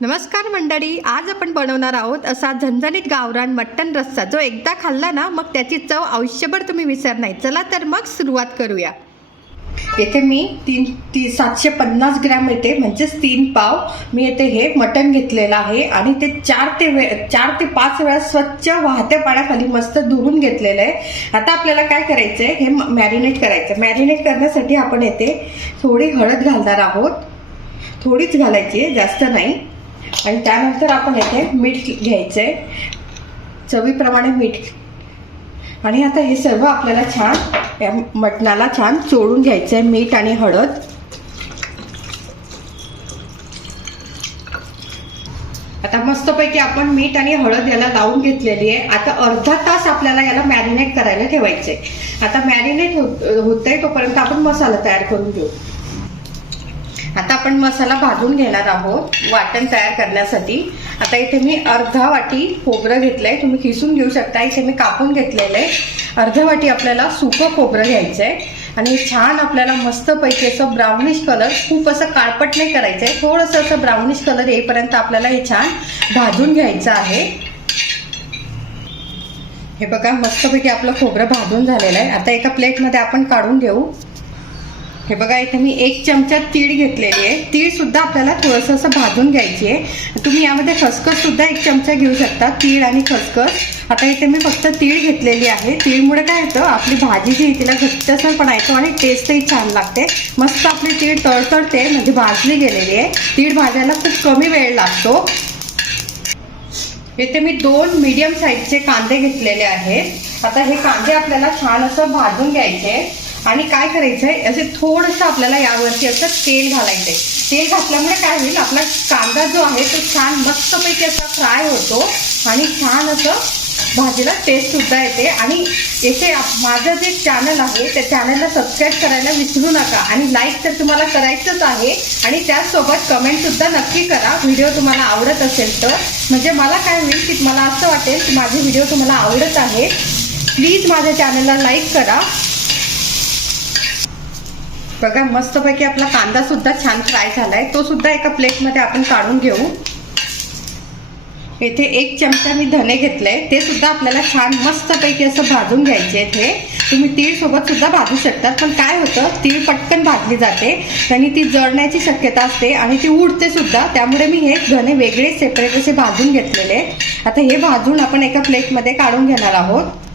नमस्कार मंडळी आज आपण बनवणार आहोत असा झणझणीत गावरान मटण रस्सा जो एकदा खाल्ला ना मग त्याची चव आयुष्यभर तुम्ही विसर नाही. चला तर मग सुरुवात करूया. येथे मी तीन ती सातशे पन्नास ग्रॅम येते म्हणजेच तीन पाव. मी येथे हे मटण घेतलेलं आहे आणि ते चार ते वे चार ते पाच वेळा स्वच्छ वाहत्या पाण्याखाली मस्त धुवून घेतलेलं आहे. आता आपल्याला काय करायचं आहे हे मॅरिनेट करायचं मॅरिनेट करण्यासाठी आपण येथे थोडी हळद घालणार आहोत. थोडीच घालायची आहे जास्त नाही. आणि त्यानंतर आपण येथे मीठ घ्यायचं आहे चवीप्रमाणे मीठ. आणि आता हे सर्व आपल्याला छान या मटणाला छान चोळून घ्यायचं आहे मीठ आणि हळद. आता मस्तपैकी आपण मीठ आणि हळद याला लावून घेतलेली आहे. आता अर्धा तास आपल्याला याला मॅरिनेट करायला ठेवायचे आता मॅरिनेट होत आहे तोपर्यंत आपण मसाला तयार करून घेऊ. आपण मसाला भाजून घेणार आहोत वाटण तयार करण्यासाठी. आता इथे मी अर्धा वाटी खोबरं घेतलंय. तुम्ही खिसून घेऊ शकता. इथे मी कापून घेतलेलं आहे. अर्ध्या वाटी आपल्याला सुकं खोबरं घ्यायचं आहे आणि छान आपल्याला मस्तपैकी असं ब्राउनिश कलर खूप असं काळपट नाही करायचं आहे थोडंसं असं ब्राउनिश कलर येईपर्यंत आपल्याला हे छान भाजून घ्यायचं आहे. हे बघा मस्तपैकी आपलं खोबरं भाजून झालेलं आहे. आता एका प्लेटमध्ये आपण काढून घेऊ. हे बघा इथे मी एक चमचा तीळ घेतलेली आहे. तीळ सुद्धा आपल्याला थोडंसं असं भाजून घ्यायची आहे. तुम्ही यामध्ये खसखस सुद्धा एक चमचा घेऊ शकता तीळ आणि खसखस. आता इथे मी फक्त तीळ घेतलेली आहे. तीळमुळे काय होतं आपली भाजी जी आहे तिला घट्टसर पण येतो आणि टेस्टही छान लागते. मस्त आपली तीळ तळतळते म्हणजे भाजली गेलेली आहे. तीळ भाजायला खूप कमी वेळ लागतो. इथे मी दोन मीडियम साईजचे कांदे घेतलेले आहेत. आता हे कांदे आपल्याला छान असं भाजून घ्यायचे आणि काय करायचंय? असे थोडंसं आपल्याला यावरती असं तेल घालायचंय. तेल घातल्यामुळे काय होईल? आपला कांदा जो आहे तो छान मस्तपैकी असा फ्राय होतो आणि छान असं भाजीला टेस्ट सुद्धा येते. आणि येथे आप- माझं जे चॅनल आहे त्या चॅनलला सबस्क्राईब करायला विसरू नका. आणि लाईक तर तुम्हाला करायचंच आहे. आणि त्याचसोबत कमेंट सुद्धा नक्की करा. व्हिडिओ तुम्हाला आवडत असेल तर. म्हणजे मला काय होईल की मला असं वाटेल की माझे व्हिडिओ तुम्हाला आवडत आहे प्लीज माझ्या चॅनलला लाईक करा. बघा मस्तपैकी आपला कांदा सुद्धा छान फ्राय झालाय. तो सुद्धा एका प्लेटमध्ये आपण काढून घेऊ. येथे एक चमचा मी धने घेतले ते सुद्धा आपल्याला छान मस्तपैकी असं भाजून घ्यायचे इथे तुम्ही तीळ सोबत सुद्धा भाजू शकतात पण काय होतं तीळ पटकन भाजली जाते आणि ती जळण्याची शक्यता असते आणि ती उडते सुद्धा. त्यामुळे मी हे धने वेगळे सेपरेट असे भाजून घेतलेले आता हे भाजून आपण एका प्लेटमध्ये काढून घेणार आहोत.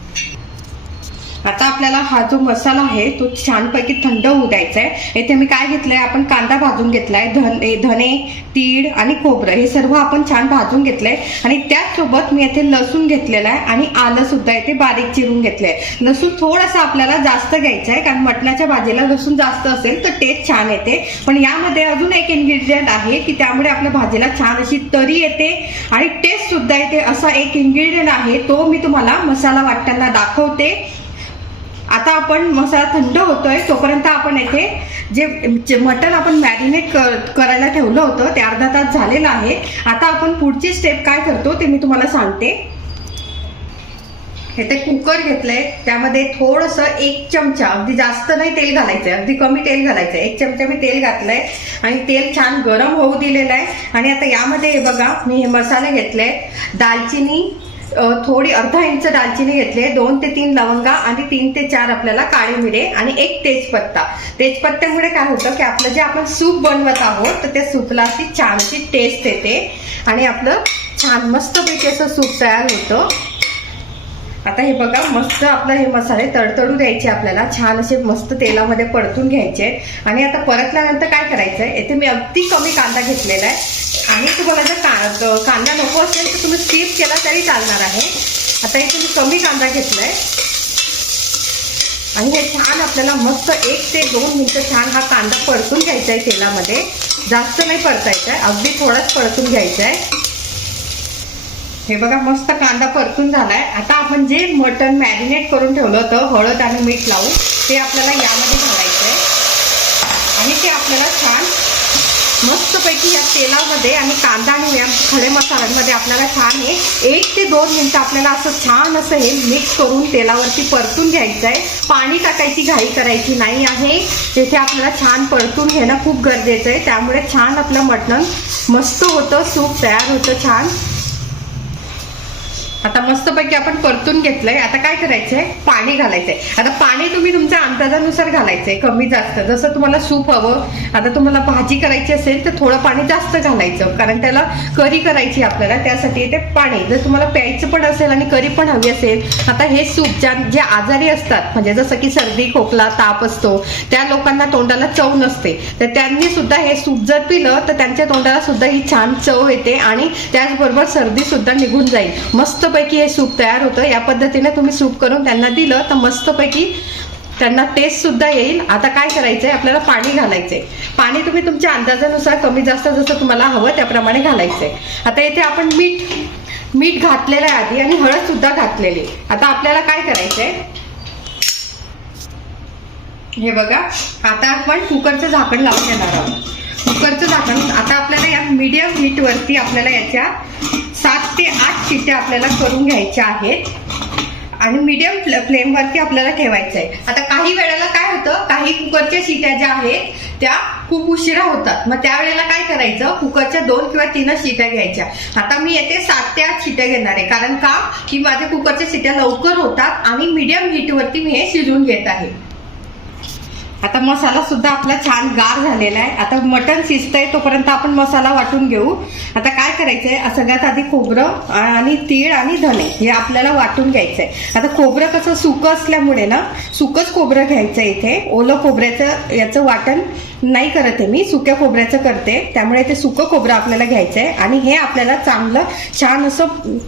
आता आपल्याला हा जो मसाला आहे तो छानपैकी थंड होऊ द्यायचा आहे इथे मी काय घेतलंय आपण कांदा भाजून घेतलाय धने धने तीळ आणि खोबरं हे सर्व आपण छान भाजून घेतलंय. आणि त्याचसोबत मी येथे लसूण घेतलेला आहे आणि आलं सुद्धा इथे बारीक चिरून घेतलंय. लसूण थोडासा आपल्याला जास्त घ्यायचा आहे कारण मटणाच्या भाजीला लसूण जास्त असेल तर टेस्ट छान येते. पण यामध्ये अजून एक इन्ग्रेडियंट आहे की त्यामुळे आपल्या भाजीला छान अशी तरी येते आणि टेस्ट सुद्धा येते असा एक इन्ग्रेडियंट आहे तो मी तुम्हाला मसाला वाटताना दाखवते. आता आपण मसाला थंड होतोय तोपर्यंत आपण येथे जे मटण आपण मॅरिनेट करायला ठेवलं होतं ते अर्धा तास झालेलं आहे. आता आपण पुढची स्टेप काय करतो ते मी तुम्हाला सांगते. इथे कुकर घेतलंय त्यामध्ये थोडंसं एक चमचा अगदी जास्त नाही तेल घालायचंय अगदी कमी तेल घालायचंय. एक चमचा मी तेल घातलंय आणि तेल छान गरम होऊ दिलेलं आहे. आणि आता यामध्ये हे बघा मी हे मसाले घेतले दालचिनी थोडी अर्धा इंच दालचिनी घेतली दोन ते तीन लवंगा आणि तीन ते चार आपल्याला काळे मिरे आणि एक तेजपत्ता. तेजपत्त्यामुळे काय होतं की आपलं जे आपण सूप बनवत आहोत तर त्या सूपला अशी छानशी टेस्ट येते आणि आपलं छान मस्तपैकी असं सूप तयार होतं. आता हे बघा मस्त आपलं हे मसाले तडतडू द्यायचे आपल्याला. छान असे मस्त तेलामध्ये परतून घ्यायचे. आणि आता परतल्यानंतर काय करायचंय? येथे मी अगदी कमी कांदा घेतलेला आहे. आणि तुम्हाला जर का कांदा नको असेल तर तुम्ही स्टीप केला तरी चालणार आहे. आता इथे मी कमी कांदा घेतलाय. आणि हे छान आपल्याला मस्त एक ते दोन मिनटं छान हा कांदा परतून घ्यायचा आहे तेलामध्ये. जास्त नाही परतायचा आहे अगदी थोडाच परतून घ्यायचा आहे हे बघा मस्त कांदा परतून झालाय. आता आपण जे मटण मॅरिनेट करून ठेवलं होतं हळद आणि मीठ लावून ते आपल्याला यामध्ये घालायचं आहे आणि ते आपल्याला छान मस्तपैकी या तेलामध्ये आणि कांदा आणि या खडे मसाल्यांमध्ये आपल्याला छान हे एक ते दोन मिनटं आपल्याला असं छान असं हे मिक्स करून तेलावरती परतून घ्यायचं आहे पाणी टाकायची घाई करायची नाही आहे. तेथे आपल्याला छान परतून घेणं खूप गरजेचं आहे. त्यामुळे छान आपलं मटण मस्त होतं सूप तयार होतं छान. आता मस्तपैकी आपण परतून घेतलंय. आता काय करायचंय? पाणी घालायचंय. आता पाणी तुम्ही तुमच्या अंदाजानुसार घालायचंय. कमी जास्त. जसं तुम्हाला सूप हवं आता तुम्हाला भाजी करायची असेल तर थोडं पाणी जास्त घालायचं. कारण त्याला करी करायची आपल्याला. त्यासाठी ते पाणी. जर तुम्हाला प्यायचं पण असेल आणि करी पण हवी असेल आता हे सूप ज्या जे आजारी असतात म्हणजे जसं की सर्दी खोकला ताप असतो त्या लोकांना तोंडाला चव नसते. तर त्यांनी सुद्धा हे सूप जर पिलं तर त्यांच्या तोंडाला सुद्धा ही छान चव येते आणि त्याचबरोबर सर्दी सुद्धा निघून जाईल. मस्त मस्तपैकी हे सूप तयार होतं. या पद्धतीने तुम्ही सूप करून त्यांना दिलं तर मस्तपैकी त्यांना टेस्ट सुद्धा येईल. आता काय करायचंय? आपल्याला पाणी घालायचंय. पाणी तुम्ही तुमच्या अंदाजानुसार कमी जास्त जसं तुम्हाला हवं त्याप्रमाणे घालायचंय. आता इथे आपण मीठ मीठ घातलेलं आहे आधी आणि हळद सुद्धा घातलेली. आता आपल्याला काय करायचंय? हे बघा. आता आपण कुकरचं झाकण लावून घेणार आहोत. कुकरचं झाकण आता आपल्याला या मीडियम हीटवरती आपल्याला याच्या शिट्ट्या आपल्याला करून घ्यायच्या आहेत. आणि मीडियम फ्लेमवरती आपल्याला ठेवायचं आहे. आता काही वेळेला काय होतं काही कुकरच्या शिट्या ज्या आहेत त्या खूप उशिरा होतात. मग त्यावेळेला काय करायचं कुकरच्या दोन किंवा तीनच शिट्या घ्यायच्या. आता मी येथे सात ते आठ शिट्या घेणार आहे. कारण का? की माझ्या कुकरच्या शिट्या लवकर होतात आणि मीडियम हीटवरती मी हे शिजवून घेत आहे. आता मसाला सुद्धा आपला छान गार झालेला आहे. आता मटण शिजतंय तोपर्यंत आपण मसाला वाटून घेऊ. आता करायचं आहे सगळ्यात आधी खोबरं आणि तीळ आणि धने हे आपल्याला वाटून घ्यायचंय. आता खोबरं कसं सुकं असल्यामुळे ना सुकंच खोबरं घ्यायचं इथे. ओलं खोबऱ्याचं याचं वाटण नाही करत आहे मी. सुक्या खोबऱ्याचं करते. त्यामुळे ते सुकं खोबरं आपल्याला घ्यायचंय. आणि हे आपल्याला चांगलं छान असं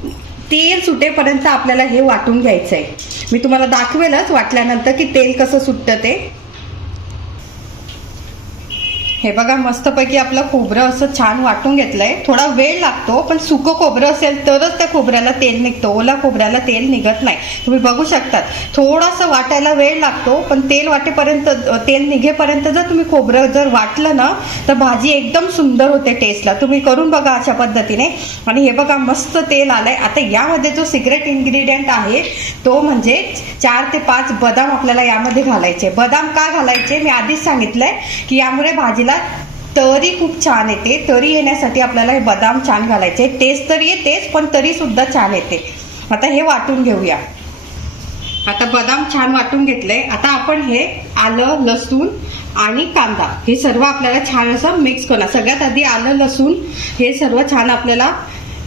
तेल सुटेपर्यंत आपल्याला हे वाटून घ्यायचंय. मी तुम्हाला दाखवेलच वाटल्यानंतर की तेल कसं सुटतं ते. हे बघा मस्तपैकी आपलं खोबरं असं छान वाटून घेतलंय. थोडा वेळ लागतो पण सुकं खोबरं असेल तरच त्या खोबऱ्याला तेल निघतं. ओला खोबऱ्याला तेल निघत नाही. तुम्ही बघू शकतात. थोडासा वाटायला वेळ लागतो पण तेल वाटेपर्यंत तेल निघेपर्यंत जर तुम्ही खोबरं जर वाटलं ना तर भाजी एकदम सुंदर होते टेस्टला तुम्ही करून बघा अशा पद्धतीने. आणि हे बघा मस्त तेल आलंय. आता यामध्ये जो सिक्रेट इन्ग्रेडियंट आहे तो म्हणजे चार ते पाच बदाम आपल्याला यामध्ये घालायचे. बदाम का घालायचे? मी आधीच सांगितलंय की यामुळे भाजीला तरी खूप छान येते. तरी येण्यासाठी आपल्याला हे बदाम छान घालायचे. टेस्ट तर येतेच पण तरी सुद्धा छान येते. आता हे वाटून घेऊया. आता बदाम छान वाटून घेतलंय. आता आपण हे आलं लसूण आणि कांदा हे सर्व आपल्याला छान असं मिक्स करणार सगळ्यात आधी आलं लसूण हे सर्व छान आपल्याला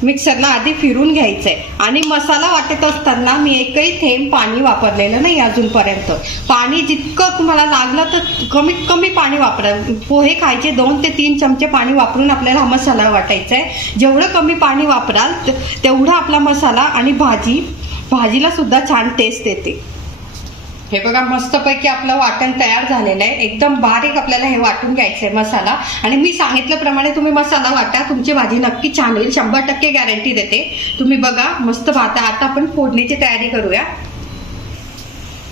मिक्सरला आधी फिरून घ्यायचंय. आणि मसाला वाटत असताना मी एकही थेंब पाणी वापरलेलं नाही अजूनपर्यंत. पाणी जितकं तुम्हाला लागलं तर कमीत कमी पाणी वापरा. पोहे खायचे दोन ते तीन चमचे पाणी वापरून आपल्याला हा मसाला वाटायचा आहे जेवढं कमी पाणी वापराल तेवढा आपला मसाला आणि भाजी भाजीला सुद्धा छान टेस्ट येते. हे बघा मस्तपैकी आपलं वाटण तयार झालेलं आहे. एकदम बारीक आपल्याला हे वाटून घ्यायचंय मसाला. आणि मी सांगितल्याप्रमाणे तुम्ही मसाला वाटा. तुमची भाजी नक्की छान होईल. शंभर टक्के गॅरंटी देते. तुम्ही बघा मस्त भाता आता आपण फोडणीची तयारी करूया.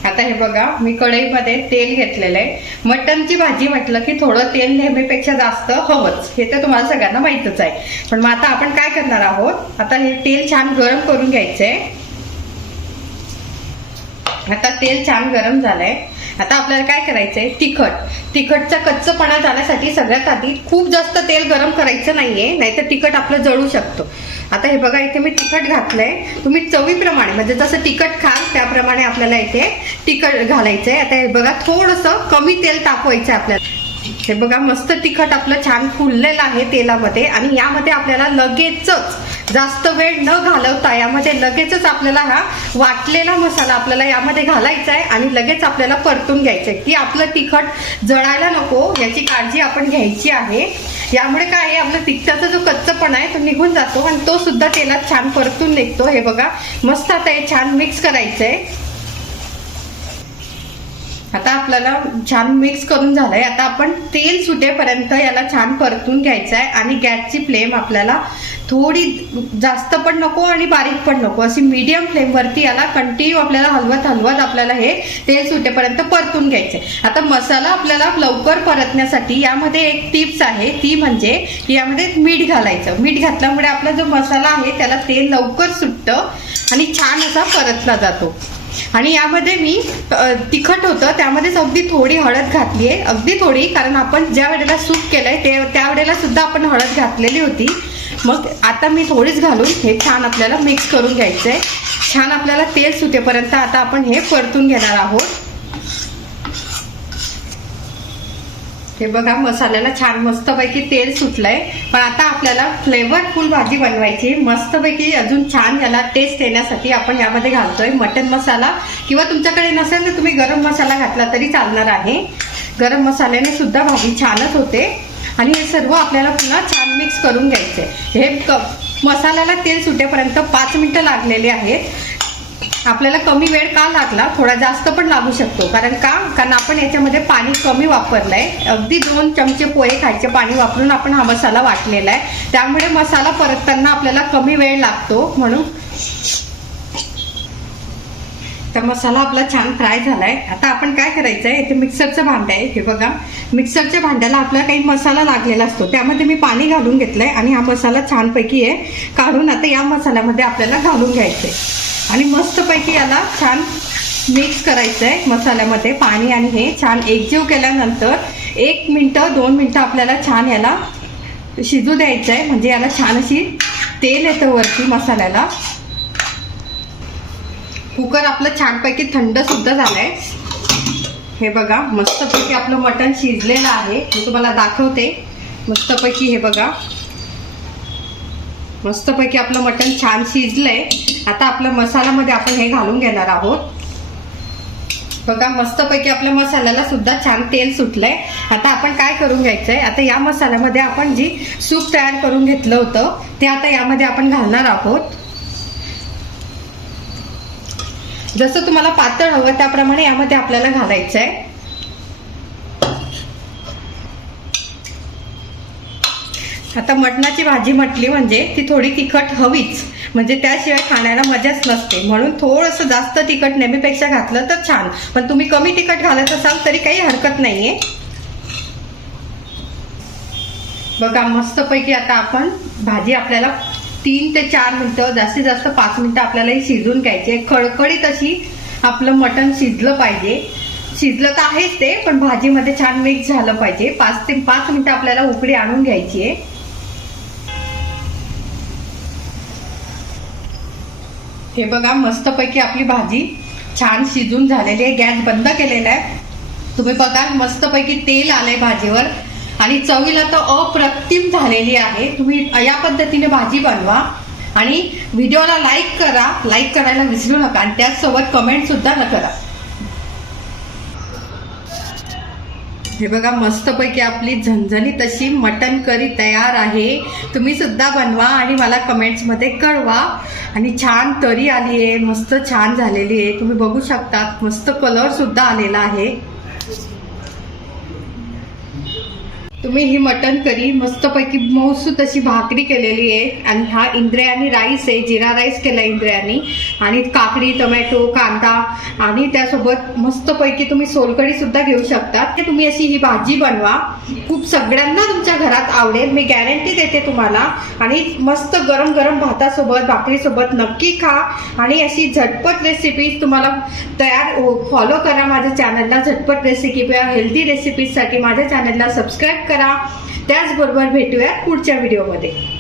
आता हे बघा मी कढईमध्ये तेल घेतलेलं आहे. मटनची भाजी म्हटलं की थोडं तेल नेहमीपेक्षा जास्त हवंच. हे तर तुम्हाला सगळ्यांना माहीतच आहे. पण मग आता आपण काय करणार आहोत? आता हे तेल छान गरम करून घ्यायचं आहे आता तेल छान गरम झालंय. आता आपल्याला काय करायचंय? तिखट. तिखटचा कच्चपणा जाण्यासाठी सगळ्यात आधी खूप जास्त तेल गरम करायचं नाहीये नाहीतर तिखट आपलं जळू शकतो. आता हे बघा इथे मी तिखट घातलंय. तुम्ही चवीप्रमाणे म्हणजे जसं तिखट खाल त्याप्रमाणे आपल्याला इथे तिखट घालायचंय. आता हे बघा थोडंसं कमी तेल तापवायचं आपल्याला. हे बघा मस्त तिखट आपलं छान फुललेलं आहे तेलामध्ये आणि यामध्ये आपल्याला लगेचच जास्त वेळ न घालवता यामध्ये लगेचच आपल्याला हा वाटलेला मसाला आपल्याला यामध्ये घालायचा आहे आणि लगेच आपल्याला परतून घ्यायचं आहे की आपलं तिखट जळायला नको याची काळजी आपण घ्यायची आहे. यामुळे काय आहे आपलं तिखटाचा जो कच्चपणा आहे तो निघून जातो आणि तो सुद्धा तेलात छान परतून निघतो. हे बघा मस्त आता हे छान मिक्स करायचं आहे आता आपल्याला छान मिक्स करून झालंय. आता आपण तेल सुटेपर्यंत याला छान परतून घ्यायचं आहे आणि गॅसची फ्लेम आपल्याला थोडी जास्त पण नको आणि बारीक पण नको. अशी मीडियम फ्लेमवरती याला कंटिन्यू आपल्याला हलवत हलवत आपल्याला हे तेल सुटेपर्यंत परतून घ्यायचे आता मसाला आपल्याला लवकर परतण्यासाठी यामध्ये एक टिप्स आहे. ती म्हणजे यामध्ये मीठ घालायचं. मीठ घातल्यामुळे आपला जो मसाला आहे त्याला तेल लवकर सुटतं आणि छान असा परतला जातो. आणि यामध्ये मी तिखट होतं त्यामध्येच अगदी थोडी हळद घातली आहे अगदी थोडी कारण आपण ज्या वेळेला सूप केलंय ते त्यावेळेला सुद्धा आपण हळद घातलेली होती. मग आता मी थोडीच घालून हे छान आपल्याला मिक्स करून घ्यायचं आहे छान आपल्याला तेल सुटेपर्यंत आता आपण हे परतून घेणार आहोत. हे बघा मसाल्याला छान मस्तपैकी तेल सुटलंय. पण आता आपल्याला फ्लेवरफुल भाजी बनवायची मस्तपैकी अजून छान याला टेस्ट येण्यासाठी आपण यामध्ये घालतोय मटन मसाला. किंवा तुमच्याकडे नसेल तर तुम्ही गरम मसाला घातला तरी चालणार आहे. गरम मसाल्याने सुद्धा भाजी छानच होते. आणि हे सर्व आपल्याला पुन्हा छान मिक्स करून घ्यायचे हे मसाल्याला तेल सुटेपर्यंत पाच मिनिटं लागलेली आहेत. आपल्याला कमी वेळ का लागला? थोडा जास्त पण लागू शकतो. कारण का? कारण आपण याच्यामध्ये पाणी कमी वापरलंय. अगदी दोन चमचे पोहे खायचे पाणी वापरून आपण हा मसाला वाटलेला आहे. त्यामुळे मसाला परतताना आपल्याला कमी वेळ लागतो. म्हणून तर मसाला आपला छान फ्राय झालाय. आता आपण काय करायचं आहे इथे मिक्सरचं भांडं आहे. हे बघा. मिक्सरच्या भांड्याला आपला काही मसाला लागलेला असतो. त्यामध्ये मी पाणी घालून घेतलंय आणि हा मसाला छानपैकी आहे. काढून आता या मसाल्यामध्ये आपल्याला घालून घ्यायचंय. आणि मस्तपैकी याला छान मिक्स करायचं आहे मसाल्यामध्ये. पाणी आणि हे छान एकजीव केल्यानंतर एक मिनटं दोन मिनटं आपल्याला छान याला शिजू द्यायचं आहे म्हणजे याला छान अशी तेल येतं वरती मसाल्याला. कुकर आपलं छानपैकी थंड सुद्धा झालंय. हे बघा मस्तपैकी आपलं मटण शिजलेलं आहे. मी तुम्हाला दाखवते. मस्तपैकी हे बघा. मस्तपैकी आपलं मटण छान शिजलंय. आता आपल्या मसाल्यामध्ये आपण हे घालून घेणार आहोत. बघा मस्तपैकी आपल्या मसाल्याला सुद्धा छान तेल सुटलंय. आता आपण काय करून घ्यायचंय? आता या मसाल्यामध्ये आपण जी सूप तयार करून घेतलं होतं ते आता यामध्ये आपण घालणार आहोत. जसं तुम्हाला पातळ हवं त्याप्रमाणे यामध्ये आपल्याला घालायचं आहे आता मटणाची भाजी म्हटली म्हणजे ती थोडी तिखट हवीच. म्हणजे त्याशिवाय खाण्याला मजाच नसते. म्हणून थोडंसं जास्त तिखट नेहमीपेक्षा घातलं तर छान. पण तुम्ही कमी तिखट घालत असाल तरी काही हरकत नाहीये. बघा मस्तपैकी आता आपण भाजी आपल्याला तीन ते चार मिनिटं जास्तीत जास्त पाच मिनिटं आपल्याला ही शिजून घ्यायची खडखडीत अशी आपलं मटण शिजलं पाहिजे. शिजलं तर आहेच ते पण भाजीमध्ये छान मिक्स झालं पाहिजे. पाच ते पाच मिनिटं आपल्याला उकडी आणून घ्यायची आहे. हे बघा मस्तपैकी आपली भाजी छान शिजून झालेली आहे. गॅस बंद केलेला आहे. तुम्ही बघा मस्तपैकी तेल आलंय भाजीवर. आणि चवीला तर अप्रतिम झालेली आहे. तुम्ही या पद्धतीने भाजी बनवा. आणि व्हिडिओला लाईक करा. लाईक करायला विसरू नका. आणि त्याचसोबत कमेंट सुद्धा न करा. हे बघा मस्तपैकी आपली झणझणीत अशी मटन करी तयार आहे. तुम्ही सुद्धा बनवा आणि मला कमेंट्समध्ये कळवा. आणि छान तरी आली आहे मस्त छान झालेली आहे तुम्ही बघू शकतात मस्त कलरसुद्धा आलेला आहे. तुम्ही ही मटन करी मस्तपैकी मौसूत अशी भाकरी केलेली आहे. आणि हा इंद्रयानी राईस आहे जिरा राईस केला इंद्रयानी. आणि काकडी टोमॅटो कांदा आणि त्यासोबत मस्तपैकी तुम्ही सोलकडी सुद्धा घेऊ शकता. ते तुम्ही अशी ही भाजी बनवा. खूप सगळ्यांना तुमच्या घरात आवडेल. मी गॅरंटी देते तुम्हाला. आणि मस्त गरम गरम भातासोबत भाकरीसोबत नक्की खा. आणि अशी झटपट रेसिपी तुम्हाला तयार हो, फॉलो करा माझ्या चॅनलला झटपट रेसिपी किंवा हेल्दी रेसिपीजसाठी माझ्या चॅनलला सबस्क्राईब करा. करा. त्याचबरोबर भेटूयात पुढच्या व्हिडिओमध्ये